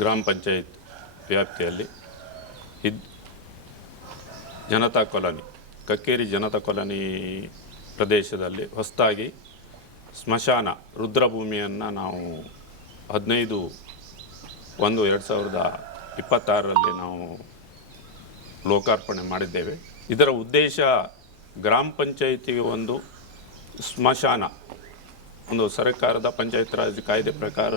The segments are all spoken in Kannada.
ಗ್ರಾಮ ಪಂಚಾಯತ್ ವ್ಯಾಪ್ತಿಯಲ್ಲಿ ಇದ್ ಜನತಾ ಕಾಲೋನಿ, ಕಕ್ಕೇರಿ ಜನತಾ ಕಾಲೋನಿ ಪ್ರದೇಶದಲ್ಲಿ ಹೊಸದಾಗಿ ಸ್ಮಶಾನ, ರುದ್ರಭೂಮಿಯನ್ನು ನಾವು ಹದಿನೈದು ಒಂದು ಎರಡು ಸಾವಿರದ ಇಪ್ಪತ್ತಾರರಲ್ಲಿ ನಾವು ಲೋಕಾರ್ಪಣೆ ಮಾಡಿದ್ದೇವೆ. ಇದರ ಉದ್ದೇಶ ಗ್ರಾಮ ಪಂಚಾಯಿತಿಗೆ ಒಂದು ಸ್ಮಶಾನ, ಒಂದು ಸರ್ಕಾರದ ಪಂಚಾಯತ್ ರಾಜ್ ಕಾಯ್ದೆ ಪ್ರಕಾರ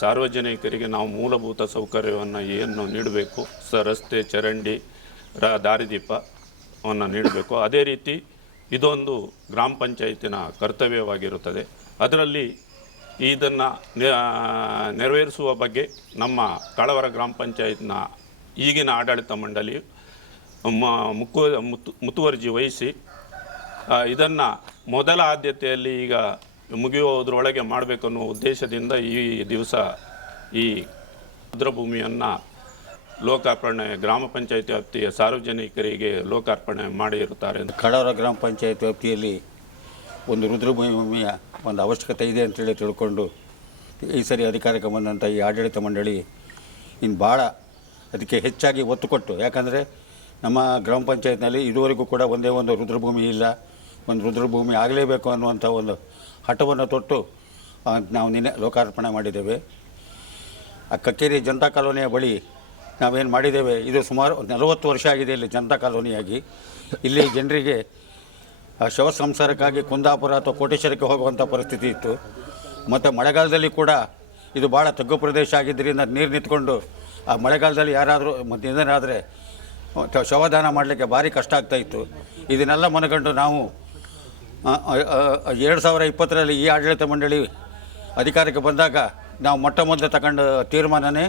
ಸಾರ್ವಜನಿಕರಿಗೆ ನಾವು ಮೂಲಭೂತ ಸೌಕರ್ಯವನ್ನು ಏನು ನೀಡಬೇಕು? ಸ, ರಸ್ತೆ, ಚರಂಡಿ, ರ ದಾರಿದೀಪವನ್ನು ನೀಡಬೇಕು. ಅದೇ ರೀತಿ ಇದೊಂದು ಗ್ರಾಮ ಪಂಚಾಯತಿನ ಕರ್ತವ್ಯವಾಗಿರುತ್ತದೆ. ಅದರಲ್ಲಿ ಇದನ್ನು ನೆರವೇರಿಸುವ ಬಗ್ಗೆ ನಮ್ಮ ಕಳವರ ಗ್ರಾಮ ಪಂಚಾಯತ್ನ ಈಗಿನ ಆಡಳಿತ ಮಂಡಳಿ ಮುಕ್ಕು, ಮುತ್ತು, ಮುತುವರ್ಜಿ ವಹಿಸಿ ಇದನ್ನು ಮೊದಲ ಆದ್ಯತೆಯಲ್ಲಿ ಈಗ ಮುಗಿಯುವುದರೊಳಗೆ ಮಾಡಬೇಕು ಅನ್ನೋ ಉದ್ದೇಶದಿಂದ ಈ ದಿವಸ ಈ ರುದ್ರಭೂಮಿಯನ್ನು ಲೋಕಾರ್ಪಣೆ, ಗ್ರಾಮ ಪಂಚಾಯತಿ ವ್ಯಾಪ್ತಿಯ ಸಾರ್ವಜನಿಕರಿಗೆ ಲೋಕಾರ್ಪಣೆ ಮಾಡಿರುತ್ತಾರೆ ಕಡವರ ಗ್ರಾಮ ಪಂಚಾಯತ್ ವ್ಯಾಪ್ತಿಯಲ್ಲಿ ಒಂದು ರುದ್ರಭೂಮಿಯ ಒಂದು ಅವಶ್ಯಕತೆ ಇದೆ ಅಂತೇಳಿ ತಿಳ್ಕೊಂಡು ಈ ಸರಿ ಅಧಿಕಾರಕ್ಕೆ ಬಂದಂಥ ಈ ಆಡಳಿತ ಮಂಡಳಿ ಇನ್ನು ಭಾಳ ಅದಕ್ಕೆ ಹೆಚ್ಚಾಗಿ ಒತ್ತು ಕೊಟ್ಟು, ಯಾಕಂದರೆ ನಮ್ಮ ಗ್ರಾಮ ಪಂಚಾಯತ್ನಲ್ಲಿ ಇದುವರೆಗೂ ಕೂಡ ಒಂದೇ ಒಂದು ರುದ್ರಭೂಮಿ ಇಲ್ಲ. ಒಂದು ರುದ್ರಭೂಮಿ ಆಗಲೇಬೇಕು ಅನ್ನುವಂಥ ಒಂದು ಹಠವನ್ನು ತೊಟ್ಟು ನಾವು ನಿನ್ನೆ ಲೋಕಾರ್ಪಣೆ ಮಾಡಿದ್ದೇವೆ. ಆ ಕಕ್ಕೇರಿ ಜನತಾ ಕಾಲೋನಿಯ ಬಳಿ ನಾವೇನು ಮಾಡಿದ್ದೇವೆ, ಇದು ಸುಮಾರು ನಲವತ್ತು ವರ್ಷ ಆಗಿದೆ ಇಲ್ಲಿ ಜನತಾ ಕಾಲೋನಿಯಾಗಿ. ಇಲ್ಲಿ ಜನರಿಗೆ ಶವ ಸಂಸಾರಕ್ಕಾಗಿ ಕುಂದಾಪುರ ಅಥವಾ ಕೋಟೇಶ್ವರಕ್ಕೆ ಹೋಗುವಂಥ ಪರಿಸ್ಥಿತಿ ಇತ್ತು. ಮತ್ತು ಮಳೆಗಾಲದಲ್ಲಿ ಕೂಡ ಇದು ಭಾಳ ತಗ್ಗು ಪ್ರದೇಶ ಆಗಿದ್ದರಿಂದ ನೀರು ನಿಂತ್ಕೊಂಡು, ಆ, ಮಳೆಗಾಲದಲ್ಲಿ ಯಾರಾದರೂ ನಿಧನರಾದರೆ ಶವದಾನ ಮಾಡಲಿಕ್ಕೆ ಭಾರಿ ಕಷ್ಟ ಆಗ್ತಾಯಿತ್ತು ಇದನ್ನೆಲ್ಲ ಮನಗಂಡು ನಾವು ಎರಡು ಸಾವಿರ ಇಪ್ಪತ್ತರಲ್ಲಿ ಈ ಆಡಳಿತ ಮಂಡಳಿ ಅಧಿಕಾರಕ್ಕೆ ಬಂದಾಗ ನಾವು ಮೊಟ್ಟ ಮೊದಲು ತಗೊಂಡ ತೀರ್ಮಾನನೇ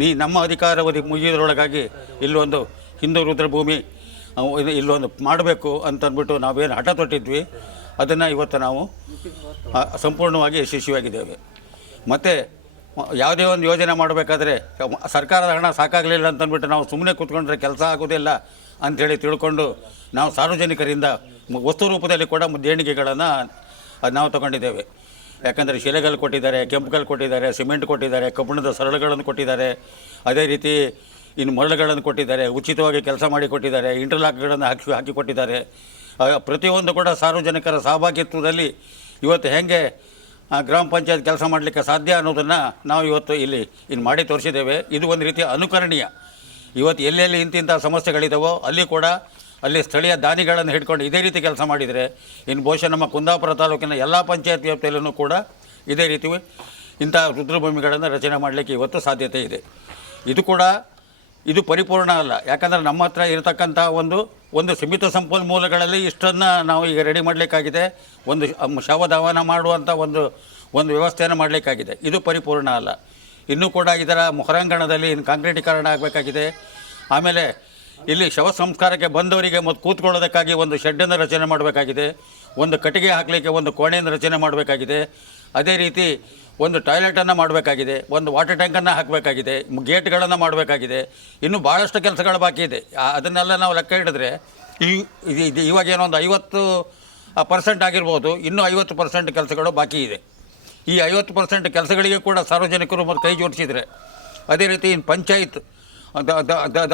ನೀ ನಮ್ಮ ಅಧಿಕಾರವಧಿ ಮುಗಿಯೋದ್ರೊಳಗಾಗಿ ಇಲ್ಲೊಂದು ಹಿಂದೂ ರುದ್ರಭೂಮಿ ಇಲ್ಲೊಂದು ಮಾಡಬೇಕು ಅಂತಂದ್ಬಿಟ್ಟು ನಾವೇನು ಹಠ ತೊಟ್ಟಿದ್ವಿ. ಅದನ್ನು ಇವತ್ತು ನಾವು ಸಂಪೂರ್ಣವಾಗಿ ಯಶಸ್ವಿಯಾಗಿದ್ದೇವೆ. ಮತ್ತು ಯಾವುದೇ ಒಂದು ಯೋಜನೆ ಮಾಡಬೇಕಾದ್ರೆ ಸರ್ಕಾರದ ಹಣ ಸಾಕಾಗಲಿಲ್ಲ ಅಂತಂದ್ಬಿಟ್ಟು ನಾವು ಸುಮ್ಮನೆ ಕೂತ್ಕೊಂಡ್ರೆ ಕೆಲಸ ಆಗೋದಿಲ್ಲ ಅಂಥೇಳಿ ತಿಳ್ಕೊಂಡು ನಾವು ಸಾರ್ವಜನಿಕರಿಂದ ವಸ್ತು ರೂಪದಲ್ಲಿ ಕೂಡ ದೇಣಿಗೆಗಳನ್ನು ನಾವು ತಗೊಂಡಿದ್ದೇವೆ. ಯಾಕಂದರೆ ಶಿಲೆಗಳು ಕೊಟ್ಟಿದ್ದಾರೆ, ಕೆಂಪುಗಳು ಕೊಟ್ಟಿದ್ದಾರೆ, ಸಿಮೆಂಟ್ ಕೊಟ್ಟಿದ್ದಾರೆ, ಕಬ್ಬಿಣದ ಸರಳುಗಳನ್ನು ಕೊಟ್ಟಿದ್ದಾರೆ. ಅದೇ ರೀತಿ ಇನ್ನು ಮರಳುಗಳನ್ನು ಕೊಟ್ಟಿದ್ದಾರೆ, ಉಚಿತವಾಗಿ ಕೆಲಸ ಮಾಡಿ ಕೊಟ್ಟಿದ್ದಾರೆ ಇಂಟರ್ಲಾಕ್ಗಳನ್ನು ಹಾಕಿ ಹಾಕಿ ಕೊಟ್ಟಿದ್ದಾರೆ. ಪ್ರತಿಯೊಂದು ಕೂಡ ಸಾರ್ವಜನಿಕರ ಸಹಭಾಗಿತ್ವದಲ್ಲಿ ಇವತ್ತು ಹೇಗೆ ಗ್ರಾಮ ಪಂಚಾಯತ್ ಕೆಲಸ ಮಾಡಲಿಕ್ಕೆ ಸಾಧ್ಯ ಅನ್ನೋದನ್ನು ನಾವು ಇವತ್ತು ಇಲ್ಲಿ ಇನ್ನು ಮಾಡಿ ತೋರಿಸಿದ್ದೇವೆ. ಇದು ಒಂದು ರೀತಿಯ ಅನುಕರಣೀಯ. ಇವತ್ತು ಎಲ್ಲೆಲ್ಲಿ ಇಂತಿಂಥ ಸಮಸ್ಯೆಗಳಿದ್ದಾವೋ ಅಲ್ಲಿ ಕೂಡ ಅಲ್ಲಿ ಸ್ಥಳೀಯ ದಾನಿಗಳನ್ನು ಹಿಡ್ಕೊಂಡು ಇದೇ ರೀತಿ ಕೆಲಸ ಮಾಡಿದರೆ, ಇನ್ನು ಬಹುಶಃ ನಮ್ಮ ಕುಂದಾಪುರ ತಾಲೂಕಿನ ಎಲ್ಲ ಪಂಚಾಯತ್ ವ್ಯಾಪ್ತಿಯಲ್ಲೂ ಕೂಡ ಇದೇ ರೀತಿ ಇಂಥ ರುದ್ರಭೂಮಿಗಳನ್ನು ರಚನೆ ಮಾಡಲಿಕ್ಕೆ ಇವತ್ತು ಸಾಧ್ಯತೆ ಇದೆ. ಇದು ಕೂಡ ಇದು ಪರಿಪೂರ್ಣ ಅಲ್ಲ. ಯಾಕಂದರೆ ನಮ್ಮ ಹತ್ರ ಇರತಕ್ಕಂಥ ಒಂದು ಒಂದು ಸೀಮಿತ ಸಂಪನ್ಮೂಲಗಳಲ್ಲಿ ಇಷ್ಟನ್ನು ನಾವು ಈಗ ರೆಡಿ ಮಾಡಲಿಕ್ಕಾಗಿದೆ. ಒಂದು ಅಮ್- ಶವ ದಹನ ಮಾಡುವಂಥ ಒಂದು ಒಂದು ವ್ಯವಸ್ಥೆಯನ್ನು ಮಾಡಲಿಕ್ಕಾಗಿದೆ. ಇದು ಪರಿಪೂರ್ಣ ಅಲ್ಲ. ಇನ್ನೂ ಕೂಡ ಇದರ ಹೊರಾಂಗಣದಲ್ಲಿ ಇನ್ನು ಕಾಂಕ್ರೀಟೀಕರಣ ಆಗಬೇಕಾಗಿದೆ. ಆಮೇಲೆ ಇಲ್ಲಿ ಶವ ಸಂಸ್ಕಾರಕ್ಕೆ ಬಂದವರಿಗೆ ಮತ್ತು ಕೂತ್ಕೊಳ್ಳೋದಕ್ಕಾಗಿ ಒಂದು ಶೆಡ್ಡನ್ನು ರಚನೆ ಮಾಡಬೇಕಾಗಿದೆ, ಒಂದು ಕಟ್ಟಿಗೆ ಹಾಕಲಿಕ್ಕೆ ಒಂದು ಕೋಣೆಯನ್ನು ರಚನೆ ಮಾಡಬೇಕಾಗಿದೆ. ಅದೇ ರೀತಿ ಒಂದು ಟಾಯ್ಲೆಟನ್ನು ಮಾಡಬೇಕಾಗಿದೆ, ಒಂದು ವಾಟರ್ ಟ್ಯಾಂಕನ್ನು ಹಾಕಬೇಕಾಗಿದೆ, ಗೇಟ್ಗಳನ್ನು ಮಾಡಬೇಕಾಗಿದೆ. ಇನ್ನೂ ಭಾಳಷ್ಟು ಕೆಲಸಗಳು ಬಾಕಿ ಇದೆ. ಅದನ್ನೆಲ್ಲ ನಾವು ಲೆಕ್ಕ ಹಿಡಿದ್ರೆ ಈ, ಇದು ಇವಾಗ ಏನೋ ಒಂದು ಐವತ್ತು ಪರ್ಸೆಂಟ್ ಆಗಿರ್ಬೋದು, ಇನ್ನೂ ಐವತ್ತು ಪರ್ಸೆಂಟ್ ಕೆಲಸಗಳು ಬಾಕಿ ಇದೆ. ಈ ಐವತ್ತು ಪರ್ಸೆಂಟ್ ಕೆಲಸಗಳಿಗೆ ಕೂಡ ಸಾರ್ವಜನಿಕರು ಮತ್ತು ಕೈ ಜೋಡಿಸಿದರೆ, ಅದೇ ರೀತಿ ಇನ್ನು ಪಂಚಾಯತ್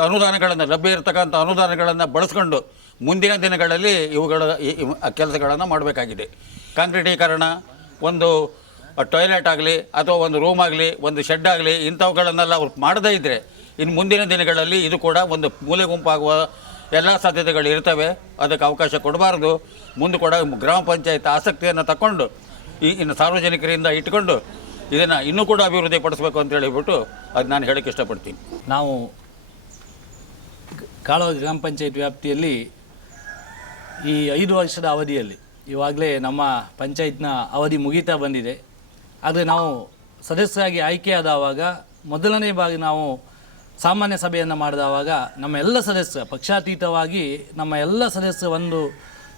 ಅನುದಾನಗಳನ್ನು, ಲಭ್ಯ ಇರತಕ್ಕಂಥ ಅನುದಾನಗಳನ್ನು ಬಳಸ್ಕೊಂಡು ಮುಂದಿನ ದಿನಗಳಲ್ಲಿ ಇವುಗಳ ಕೆಲಸಗಳನ್ನು ಮಾಡಬೇಕಾಗಿದೆ. ಕಾಂಕ್ರೀಟೀಕರಣ, ಒಂದು ಟಾಯ್ಲೆಟ್ ಆಗಲಿ ಅಥವಾ ಒಂದು ರೂಮ್ ಆಗಲಿ, ಒಂದು ಶೆಡ್ ಆಗಲಿ, ಇಂಥವುಗಳನ್ನೆಲ್ಲ ಅವ್ರು ಮಾಡದೇ ಇದ್ದರೆ ಇನ್ನು ಮುಂದಿನ ದಿನಗಳಲ್ಲಿ ಇದು ಕೂಡ ಒಂದು ಮೂಲೆ ಗುಂಪಾಗುವ ಎಲ್ಲ ಸಾಧ್ಯತೆಗಳು ಇರ್ತವೆ. ಅದಕ್ಕೆ ಅವಕಾಶ ಕೊಡಬಾರ್ದು. ಮುಂದೆ ಕೂಡ ಗ್ರಾಮ ಪಂಚಾಯತ್ ಆಸಕ್ತಿಯನ್ನು ತಗೊಂಡು ಈ, ಇನ್ನು ಸಾರ್ವಜನಿಕರಿಂದ ಇಟ್ಕೊಂಡು ಇದನ್ನು ಇನ್ನೂ ಕೂಡ ಅಭಿವೃದ್ಧಿ ಪಡಿಸ್ಬೇಕು ಅಂತ ಹೇಳಿಬಿಟ್ಟು ಅದು ನಾನು ಹೇಳಕ್ಕೆ ಇಷ್ಟಪಡ್ತೀನಿ. ನಾವು ಕಾಳುವ ಗ್ರಾಮ ಪಂಚಾಯತ್ ವ್ಯಾಪ್ತಿಯಲ್ಲಿ ಈ ಐದು ವರ್ಷದ ಅವಧಿಯಲ್ಲಿ, ಇವಾಗಲೇ ನಮ್ಮ ಪಂಚಾಯತ್ನ ಅವಧಿ ಮುಗಿತಾ ಬಂದಿದೆ. ಆದರೆ ನಾವು ಸದಸ್ಯರಾಗಿ ಆಯ್ಕೆಯಾದವಾಗ, ಮೊದಲನೇ ಬಾರಿ ನಾವು ಸಾಮಾನ್ಯ ಸಭೆಯನ್ನು ಮಾಡಿದವಾಗ ನಮ್ಮ ಎಲ್ಲ ಸದಸ್ಯ, ಪಕ್ಷಾತೀತವಾಗಿ ನಮ್ಮ ಎಲ್ಲ ಸದಸ್ಯ ಒಂದು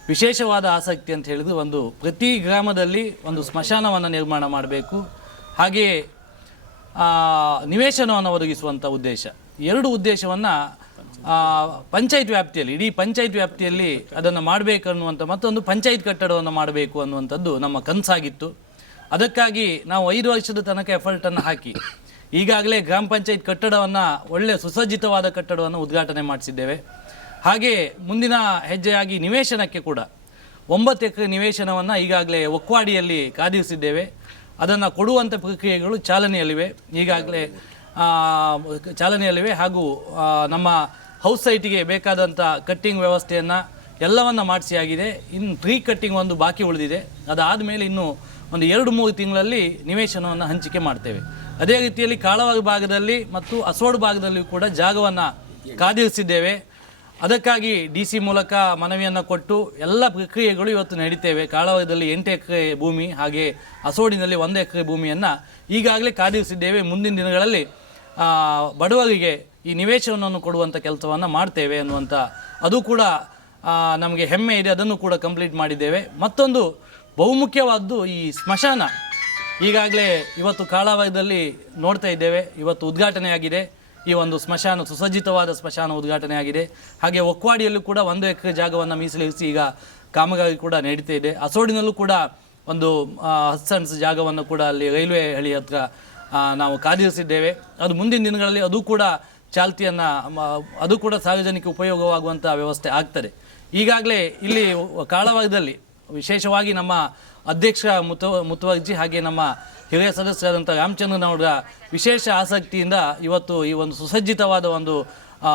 ವಿಶೇಷವಾದ ಆಸಕ್ತಿ ಅಂತ ಹೇಳಿದ್ರೆ ಒಂದು ಪ್ರತಿ ಗ್ರಾಮದಲ್ಲಿ ಒಂದು ಸ್ಮಶಾನವನ್ನು ನಿರ್ಮಾಣ ಮಾಡಬೇಕು. ಹಾಗೆಯೇ ನಿವೇಶನವನ್ನು ಒದಗಿಸುವಂಥ ಉದ್ದೇಶ. ಎರಡು ಉದ್ದೇಶವನ್ನು ಪಂಚಾಯತ್ ವ್ಯಾಪ್ತಿಯಲ್ಲಿ, ಇಡೀ ಪಂಚಾಯತ್ ವ್ಯಾಪ್ತಿಯಲ್ಲಿ ಅದನ್ನು ಮಾಡಬೇಕು ಅನ್ನುವಂಥ ಮತ್ತೊಂದು ಪಂಚಾಯತ್ ಕಟ್ಟಡವನ್ನು ಮಾಡಬೇಕು ಅನ್ನುವಂಥದ್ದು ನಮ್ಮ ಕನಸಾಗಿತ್ತು. ಅದಕ್ಕಾಗಿ ನಾವು ಐದು ವರ್ಷದ ತನಕ ಎಫರ್ಟನ್ನು ಹಾಕಿ. ಈಗಾಗಲೇ ಗ್ರಾಮ ಪಂಚಾಯತ್ ಕಟ್ಟಡವನ್ನು ಒಳ್ಳೆಯ ಸುಸಜ್ಜಿತವಾದ ಕಟ್ಟಡವನ್ನು ಉದ್ಘಾಟನೆ ಮಾಡಿಸಿದ್ದೇವೆ. ಹಾಗೆ ಮುಂದಿನ ಹೆಜ್ಜೆಯಾಗಿ ನಿವೇಶನಕ್ಕೆ ಕೂಡ, ಒಂಬತ್ತು ಎಕರೆ ನಿವೇಶನವನ್ನು ಈಗಾಗಲೇ ಒಕ್ವಾಡಿಯಲ್ಲಿ ಕಾದಿರಿಸಿದ್ದೇವೆ ಅದನ್ನು ಕೊಡುವಂಥ ಪ್ರಕ್ರಿಯೆಗಳು ಚಾಲನೆಯಲ್ಲಿವೆ. ಈಗಾಗಲೇ ಚಾಲನೆಯಲ್ಲಿವೆ ಹಾಗೂ ನಮ್ಮ ಹೌಸ್ ಸೈಟಿಗೆ ಬೇಕಾದಂಥ ಕಟ್ಟಿಂಗ್ ವ್ಯವಸ್ಥೆಯನ್ನು ಎಲ್ಲವನ್ನ ಮಾಡಿಸಿ ಆಗಿದೆ. ಇನ್ನು ಟ್ರೀ ಕಟ್ಟಿಂಗ್ ಒಂದು ಬಾಕಿ ಉಳಿದಿದೆ. ಅದಾದ ಮೇಲೆ ಇನ್ನು ಒಂದು ಎರಡು ಮೂರು ತಿಂಗಳಲ್ಲಿ ನಿವೇಶನವನ್ನು ಹಂಚಿಕೆ ಮಾಡ್ತೇವೆ. ಅದೇ ರೀತಿಯಲ್ಲಿ ಕಾಳವಾಗ ಭಾಗದಲ್ಲಿ ಮತ್ತು ಅಸೋಡ್ ಭಾಗದಲ್ಲಿಯೂ ಕೂಡ ಜಾಗವನ್ನು ಕಾದಿರಿಸಿದ್ದೇವೆ ಅದಕ್ಕಾಗಿ ಡಿ ಸಿ ಮೂಲಕ ಮನವಿಯನ್ನು ಕೊಟ್ಟು ಎಲ್ಲ ಪ್ರಕ್ರಿಯೆಗಳು ಇವತ್ತು ನಡೀತೇವೆ. ಕಾಳವಾರದಲ್ಲಿ ಎಂಟು ಎಕರೆ ಭೂಮಿ ಹಾಗೆ ಅಸೋಡಿನಲ್ಲಿ ಒಂದು ಎಕರೆ ಭೂಮಿಯನ್ನು ಈಗಾಗಲೇ ಕಾದಿರಿಸಿದ್ದೇವೆ ಮುಂದಿನ ದಿನಗಳಲ್ಲಿ ಬಡವರಿಗೆ ಈ ನಿವೇಶನವನ್ನು ಕೊಡುವಂಥ ಕೆಲಸವನ್ನು ಮಾಡ್ತೇವೆ ಅನ್ನುವಂಥ ಅದು ಕೂಡ ನಮಗೆ ಹೆಮ್ಮೆ ಇದೆ. ಅದನ್ನು ಕೂಡ ಕಂಪ್ಲೀಟ್ ಮಾಡಿದ್ದೇವೆ. ಮತ್ತೊಂದು ಬಹುಮುಖ್ಯವಾದ್ದು ಈ ಸ್ಮಶಾನ. ಈಗಾಗಲೇ ಇವತ್ತು ಕಾಳಾವರದಲ್ಲಿ ನೋಡ್ತಾ ಇದ್ದೇವೆ. ಇವತ್ತು ಉದ್ಘಾಟನೆಯಾಗಿದೆ. ಈ ಒಂದು ಸ್ಮಶಾನ, ಸುಸಜ್ಜಿತವಾದ ಸ್ಮಶಾನ ಉದ್ಘಾಟನೆ ಆಗಿದೆ ಹಾಗೆ ಒಕ್ವಾಡಿಯಲ್ಲೂ ಕೂಡ ಒಂದು ಎಕರೆ ಜಾಗವನ್ನು ಮೀಸಲಿರಿಸಿ ಈಗ ಕಾಮಗಾರಿ ಕೂಡ ನಡೀತಾ ಇದೆ. ಅಸೋಡಿನಲ್ಲೂ ಕೂಡ ಒಂದು ಹಸ್ಸನ್ಸ್ ಜಾಗವನ್ನು ಕೂಡ ಅಲ್ಲಿ ರೈಲ್ವೆ ಹಳಿ ಹತ್ರ ನಾವು ಕಾದಿರಿಸಿದ್ದೇವೆ. ಅದು ಮುಂದಿನ ದಿನಗಳಲ್ಲಿ ಅದು ಕೂಡ ಚಾಲ್ತಿಯನ್ನು ಅದು ಕೂಡ ಸಾರ್ವಜನಿಕ ಉಪಯೋಗವಾಗುವಂಥ ವ್ಯವಸ್ಥೆ ಆಗ್ತದೆ. ಈಗಾಗಲೇ ಇಲ್ಲಿ ಕಾಳವಾರದಲ್ಲಿ ವಿಶೇಷವಾಗಿ ನಮ್ಮ ಅಧ್ಯಕ್ಷ ಮುತು ಮುತುವರ್ಜಿ ಹಾಗೆ ನಮ್ಮ ಹಿರಿಯ ಸದಸ್ಯರಾದಂಥ ರಾಮಚಂದ್ರನವರ ವಿಶೇಷ ಆಸಕ್ತಿಯಿಂದ ಇವತ್ತು ಈ ಒಂದು ಸುಸಜ್ಜಿತವಾದ ಒಂದು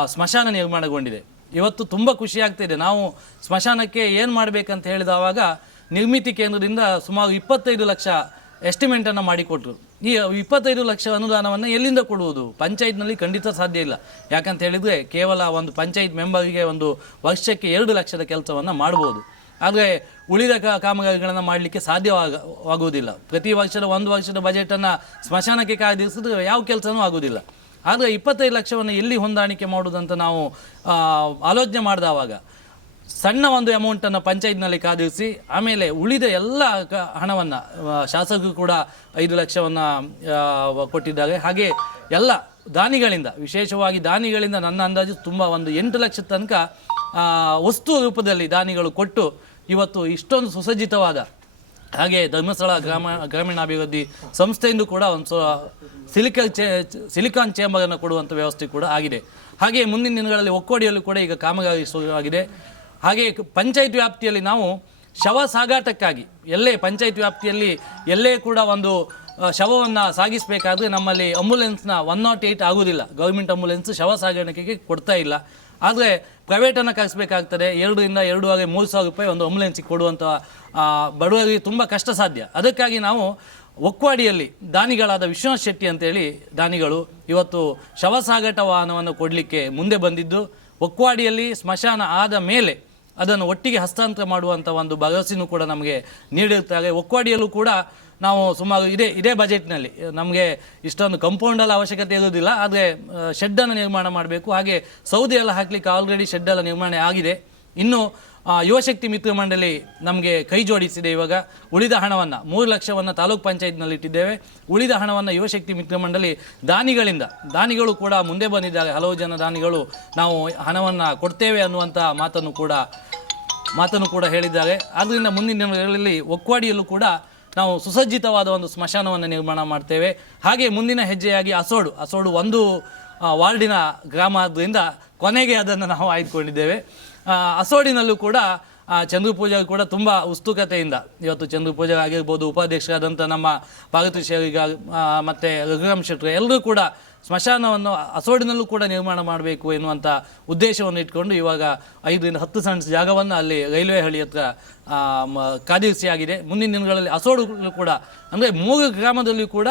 ಸ್ಮಶಾನ ನಿರ್ಮಾಣಗೊಂಡಿದೆ. ಇವತ್ತು ತುಂಬ ಖುಷಿ ಆಗ್ತಿದೆ ನಾವು ಸ್ಮಶಾನಕ್ಕೆ ಏನು ಮಾಡಬೇಕಂತ ಹೇಳಿದವಾಗ ನಿರ್ಮಿತಿ ಕೇಂದ್ರದಿಂದ ಸುಮಾರು ಇಪ್ಪತ್ತೈದು ಲಕ್ಷ ಎಸ್ಟಿಮೇಟನ್ನು ಮಾಡಿಕೊಟ್ರು. ಈ ಇಪ್ಪತ್ತೈದು ಲಕ್ಷ ಅನುದಾನವನ್ನು ಎಲ್ಲಿಂದ ಕೊಡುವುದು? ಪಂಚಾಯತ್ನಲ್ಲಿ ಖಂಡಿತ ಸಾಧ್ಯ ಇಲ್ಲ. ಯಾಕಂತ ಹೇಳಿದರೆ ಕೇವಲ ಒಂದು ಪಂಚಾಯತ್ ಮೆಂಬರಿಗೆ ಒಂದು ವರ್ಷಕ್ಕೆ ಎರಡು ಲಕ್ಷದ ಕೆಲಸವನ್ನು ಮಾಡ್ಬೋದು. ಆದರೆ ಉಳಿದ ಕ ಕಾಮಗಾರಿಗಳನ್ನು ಮಾಡಲಿಕ್ಕೆ ಸಾಧ್ಯವಾಗುವುದಿಲ್ಲ ಪ್ರತಿ ವರ್ಷದ ಒಂದು ವರ್ಷದ ಬಜೆಟನ್ನು ಸ್ಮಶಾನಕ್ಕೆ ಕಾಯ್ದಿರಿಸಿದ್ರೆ ಯಾವ ಕೆಲಸನೂ ಆಗೋದಿಲ್ಲ ಆದರೆ ಇಪ್ಪತ್ತೈದು ಲಕ್ಷವನ್ನು ಎಲ್ಲಿ ಹೊಂದಾಣಿಕೆ ಮಾಡುವುದಂತ ನಾವು ಆಲೋಚನೆ ಮಾಡಿದವಾಗ ಸಣ್ಣ ಒಂದು ಅಮೌಂಟನ್ನು ಪಂಚಾಯತ್ನಲ್ಲಿ ಕಾದಿರಿಸಿ ಆಮೇಲೆ ಉಳಿದ ಎಲ್ಲ ಕ ಹಣವನ್ನು ಶಾಸಕರು ಕೂಡ ಐದು ಲಕ್ಷವನ್ನು ಕೊಟ್ಟಿದ್ದಾರೆ. ಹಾಗೆ ಎಲ್ಲ ದಾನಿಗಳಿಂದ, ವಿಶೇಷವಾಗಿ ದಾನಿಗಳಿಂದ ನನ್ನ ಅಂದಾಜು ತುಂಬ ಒಂದು ಎಂಟು ಲಕ್ಷದ ತನಕ ವಸ್ತು ರೂಪದಲ್ಲಿ ದಾನಿಗಳು ಕೊಟ್ಟು ಇವತ್ತು ಇಷ್ಟೊಂದು ಸುಸಜ್ಜಿತವಾದ ಹಾಗೆ ಧರ್ಮಸ್ಥಳ ಗ್ರಾಮ, ಗ್ರಾಮೀಣಾಭಿವೃದ್ಧಿ ಸಂಸ್ಥೆಯಿಂದ ಕೂಡ ಒಂದು ಸಿಲಿಕ ಸಿಲಿಕಾನ್ ಚೇ, ಸಿಲಿಕಾನ್ ಚೇಂಬರನ್ನು ಕೊಡುವಂಥ ವ್ಯವಸ್ಥೆ ಕೂಡ ಆಗಿದೆ. ಹಾಗೆ ಮುಂದಿನ ದಿನಗಳಲ್ಲಿ ಒಕ್ಕೋಡಿಯಲ್ಲೂ ಕೂಡ ಈಗ ಕಾಮಗಾರಿ ಶುರುವಾಗಿದೆ ಹಾಗೆ ಪಂಚಾಯತ್ ವ್ಯಾಪ್ತಿಯಲ್ಲಿ ನಾವು ಶವ ಸಾಗಾಟಕ್ಕಾಗಿ, ಎಲ್ಲೇ ಪಂಚಾಯತ್ ವ್ಯಾಪ್ತಿಯಲ್ಲಿ ಎಲ್ಲೇ ಕೂಡ ಒಂದು ಶವವನ್ನು ಸಾಗಿಸಬೇಕಾದ್ರೆ ನಮ್ಮಲ್ಲಿ ಆಂಬುಲೆನ್ಸ್ನ ಒನ್ ನಾಟ್ ಏಯ್ಟ್ ಆಗೋದಿಲ್ಲ. ಗೌರ್ಮೆಂಟ್ ಆಂಬುಲೆನ್ಸ್ ಶವ ಸಾಗಾಣಿಕೆಗೆ ಕೊಡ್ತಾ ಇಲ್ಲ. ಆದರೆ ಪ್ರೈವೇಟನ್ನು ಕರೆಸಬೇಕಾಗ್ತದೆ ಎರಡರಿಂದ ಎರಡೂವರೆ ಮೂರು ಸಾವಿರ ರೂಪಾಯಿ ಒಂದು ಆಂಬುಲೆನ್ಸಿಗೆ ಕೊಡುವಂಥ ಬಡವರಿಗೆ ತುಂಬ ಕಷ್ಟ ಸಾಧ್ಯ. ಅದಕ್ಕಾಗಿ ನಾವು ಒಕ್ವಾಡಿಯಲ್ಲಿ ದಾನಿಗಳಾದ ವಿಶ್ವನಾಥ್ ಶೆಟ್ಟಿ ಅಂತೇಳಿ ದಾನಿಗಳು ಇವತ್ತು ಶವ ಸಾಗಾಟ ವಾಹನವನ್ನು ಕೊಡಲಿಕ್ಕೆ ಮುಂದೆ ಬಂದಿದ್ದು. ಒಕ್ವಾಡಿಯಲ್ಲಿ ಸ್ಮಶಾನ ಆದ ಮೇಲೆ ಅದನ್ನು ಒಟ್ಟಿಗೆ ಹಸ್ತಾಂತರ ಮಾಡುವಂಥ ಒಂದು ಭರವಸೆಯೂ ಕೂಡ ನಮಗೆ ನೀಡಿರ್ತಾರೆ. ಒಕ್ವಾಡಿಯಲ್ಲೂ ಕೂಡ ನಾವು ಸುಮಾರು ಇದೇ ಇದೇ ಬಜೆಟ್ನಲ್ಲಿ ನಮಗೆ ಇಷ್ಟೊಂದು ಕಂಪೌಂಡಲ್ಲ ಅವಶ್ಯಕತೆ ಇರುವುದಿಲ್ಲ ಆದರೆ ಶೆಡ್ಡನ್ನು ನಿರ್ಮಾಣ ಮಾಡಬೇಕು. ಹಾಗೆ ಸೌದಿ ಎಲ್ಲ ಹಾಕಲಿಕ್ಕೆ ಆಲ್ರೆಡಿ ಶೆಡ್ಡೆಲ್ಲ ನಿರ್ಮಾಣ ಆಗಿದೆ. ಇನ್ನು ಯುವಶಕ್ತಿ ಮಿತ್ರ ಮಂಡಳಿ ನಮಗೆ ಕೈ ಜೋಡಿಸಿದೆ ಇವಾಗ. ಉಳಿದ ಹಣವನ್ನು, ಮೂರು ಲಕ್ಷವನ್ನು ತಾಲೂಕ್ ಪಂಚಾಯತ್ನಲ್ಲಿ ಇಟ್ಟಿದ್ದೇವೆ. ಉಳಿದ ಹಣವನ್ನು ಯುವಶಕ್ತಿ ಮಿತ್ರ ಮಂಡಳಿ ದಾನಿಗಳಿಂದ, ದಾನಿಗಳು ಕೂಡ ಮುಂದೆ ಬಂದಿದ್ದಾರೆ. ಹಲವು ಜನ ದಾನಿಗಳು ನಾವು ಹಣವನ್ನು ಕೊಡ್ತೇವೆ ಅನ್ನುವಂಥ ಮಾತನ್ನು ಕೂಡ ಮಾತನ್ನು ಕೂಡ ಹೇಳಿದ್ದಾರೆ. ಆದ್ದರಿಂದ ಮುಂದಿನ ದಿನಗಳಲ್ಲಿ ಒಕ್ವಾಡಿಯಲ್ಲೂ ಕೂಡ ನಾವು ಸುಸಜ್ಜಿತವಾದ ಒಂದು ಸ್ಮಶಾನವನ್ನು ನಿರ್ಮಾಣ ಮಾಡ್ತೇವೆ. ಹಾಗೆ ಮುಂದಿನ ಹೆಜ್ಜೆಯಾಗಿ ಅಸೋಡು. ಅಸೋಡು ಒಂದು ವಾರ್ಡಿನ ಗ್ರಾಮ ಆದ್ದರಿಂದ ಕೊನೆಗೆ ಅದನ್ನು ನಾವು ಆಯ್ದುಕೊಂಡಿದ್ದೇವೆ. ಅಸೋಡಿನಲ್ಲೂ ಕೂಡ ಚಂದ್ರ ಪೂಜೆ ಕೂಡ ತುಂಬ ಉತ್ಸುಕತೆಯಿಂದ, ಇವತ್ತು ಚಂದ್ರ ಪೂಜೆ ಆಗಿರ್ಬೋದು, ಉಪಾಧ್ಯಕ್ಷರಾದಂಥ ನಮ್ಮ ಶೇರಿಗ ಮತ್ತು ರಘುರಾಮ್ ಶೆಟ್ರು ಎಲ್ಲರೂ ಕೂಡ ಸ್ಮಶಾನವನ್ನು ಅಸೋಡಿನಲ್ಲೂ ಕೂಡ ನಿರ್ಮಾಣ ಮಾಡಬೇಕು ಎನ್ನುವಂಥ ಉದ್ದೇಶವನ್ನು ಇಟ್ಕೊಂಡು ಇವಾಗ ಐದರಿಂದ ಹತ್ತು ಸಣ್ಣ ಜಾಗವನ್ನು ಅಲ್ಲಿ ರೈಲ್ವೆ ಹಳಿ ಹತ್ರ ಆಗಿದೆ ಮುಂದಿನ ದಿನಗಳಲ್ಲಿ ಅಸೋಡು ಕೂಡ, ಅಂದರೆ ಮೂರು ಗ್ರಾಮದಲ್ಲಿ ಕೂಡ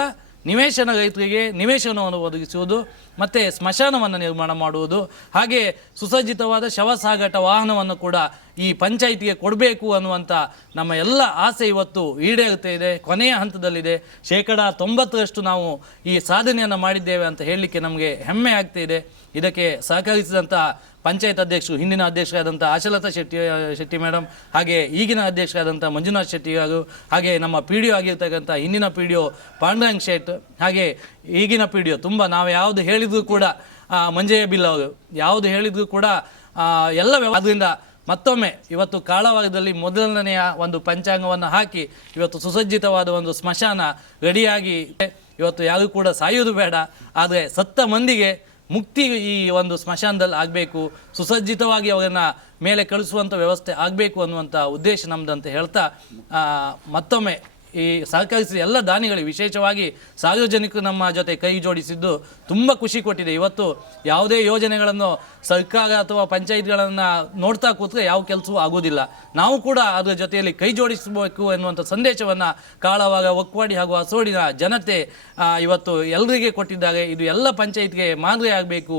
ನಿವೇಶನ ರೈತರಿಗೆ ನಿವೇಶನವನ್ನು ಒದಗಿಸುವುದು, ಮತ್ತು ಸ್ಮಶಾನವನ್ನು ನಿರ್ಮಾಣ ಮಾಡುವುದು, ಹಾಗೆ ಸುಸಜ್ಜಿತವಾದ ಶವ ಸಾಗಾಟ ವಾಹನವನ್ನು ಕೂಡ ಈ ಪಂಚಾಯಿತಿಗೆ ಕೊಡಬೇಕು ಅನ್ನುವಂಥ ನಮ್ಮ ಎಲ್ಲ ಆಸೆ ಇವತ್ತು ಈಡೇರುತ್ತೆ ಇದೆ, ಕೊನೆಯ ಹಂತದಲ್ಲಿದೆ. ಶೇಕಡ ತೊಂಬತ್ತರಷ್ಟು ನಾವು ಈ ಸಾಧನೆಯನ್ನು ಮಾಡಿದ್ದೇವೆ ಅಂತ ಹೇಳಲಿಕ್ಕೆ ನಮಗೆ ಹೆಮ್ಮೆ ಆಗ್ತಾ ಇದೆ. ಇದಕ್ಕೆ ಸಹಕರಿಸಿದಂಥ ಪಂಚಾಯತ್ ಅಧ್ಯಕ್ಷರು, ಹಿಂದಿನ ಅಧ್ಯಕ್ಷರಾದಂಥ ಆಶಲತಾ ಶೆಟ್ಟಿ ಶೆಟ್ಟಿ ಮೇಡಮ್ ಹಾಗೆ ಈಗಿನ ಅಧ್ಯಕ್ಷರಾದಂಥ ಮಂಜುನಾಥ್ ಶೆಟ್ಟಿ ಅವರು, ಹಾಗೆ ನಮ್ಮ ಪಿ ಡಿ ಒ ಆಗಿರ್ತಕ್ಕಂಥ ಹಿಂದಿನ P D O Pandurang Shet, ಹಾಗೆ ಈಗಿನ ಪಿ ಡಿ ಒ ತುಂಬ ನಾವು ಯಾವುದು ಹೇಳಿದರೂ ಕೂಡ ಮಂಜಯ್ಯ ಬಿಲ್ ಅವರು, ಯಾವುದು ಹೇಳಿದರೂ ಕೂಡ ಎಲ್ಲ ಅದರಿಂದ ಮತ್ತೊಮ್ಮೆ ಇವತ್ತು ಕಾಳವಾಗದಲ್ಲಿ ಮೊದಲನೆಯ ಒಂದು ಪಂಚಾಂಗವನ್ನು ಹಾಕಿ ಇವತ್ತು ಸುಸಜ್ಜಿತವಾದ ಒಂದು ಸ್ಮಶಾನ ರೆಡಿಯಾಗಿ. ಇವತ್ತು ಯಾರು ಕೂಡ ಸಾಯೋದು ಬೇಡ, ಆದರೆ ಸತ್ತ ಮಂದಿಗೆ ಮುಕ್ತಿ ಈ ಒಂದು ಸ್ಮಶಾನದಲ್ಲಿ ಆಗಬೇಕು, ಸುಸಜ್ಜಿತವಾಗಿ ಅವರನ್ನು ಮೇಲೆ ಕಳಿಸುವಂಥ ವ್ಯವಸ್ಥೆ ಆಗಬೇಕು ಅನ್ನುವಂಥ ಉದ್ದೇಶ ನಮ್ದು ಅಂತ ಹೇಳ್ತಾ ಮತ್ತೊಮ್ಮೆ ಈ ಸಹಕರಿಸಿದ ಎಲ್ಲ ದಾನಿಗಳಿಗೆ ವಿಶೇಷವಾಗಿ ಸಾರ್ವಜನಿಕರು ನಮ್ಮ ಜೊತೆ ಕೈ ಜೋಡಿಸಿದ್ದು ತುಂಬ ಖುಷಿ ಕೊಟ್ಟಿದೆ. ಇವತ್ತು ಯಾವುದೇ ಯೋಜನೆಗಳನ್ನು ಸರ್ಕಾರ ಅಥವಾ ಪಂಚಾಯತ್ಗಳನ್ನು ನೋಡ್ತಾ ಕೂತ್ರೆ ಯಾವ ಕೆಲಸವೂ ಆಗೋದಿಲ್ಲ ನಾವು ಕೂಡ ಅದರ ಜೊತೆಯಲ್ಲಿ ಕೈ ಜೋಡಿಸಬೇಕು ಎನ್ನುವಂಥ ಸಂದೇಶವನ್ನು ಕಾಳವಾಗ ಒಕ್ವಾಡಿ ಹಾಗೂ ಹಸೋಡಿನ ಜನತೆ ಇವತ್ತು ಎಲ್ಲರಿಗೆ ಕೊಟ್ಟಿದ್ದಾರೆ. ಇದು ಎಲ್ಲ ಪಂಚಾಯತ್ಗೆ ಮಾದರಿ ಆಗಬೇಕು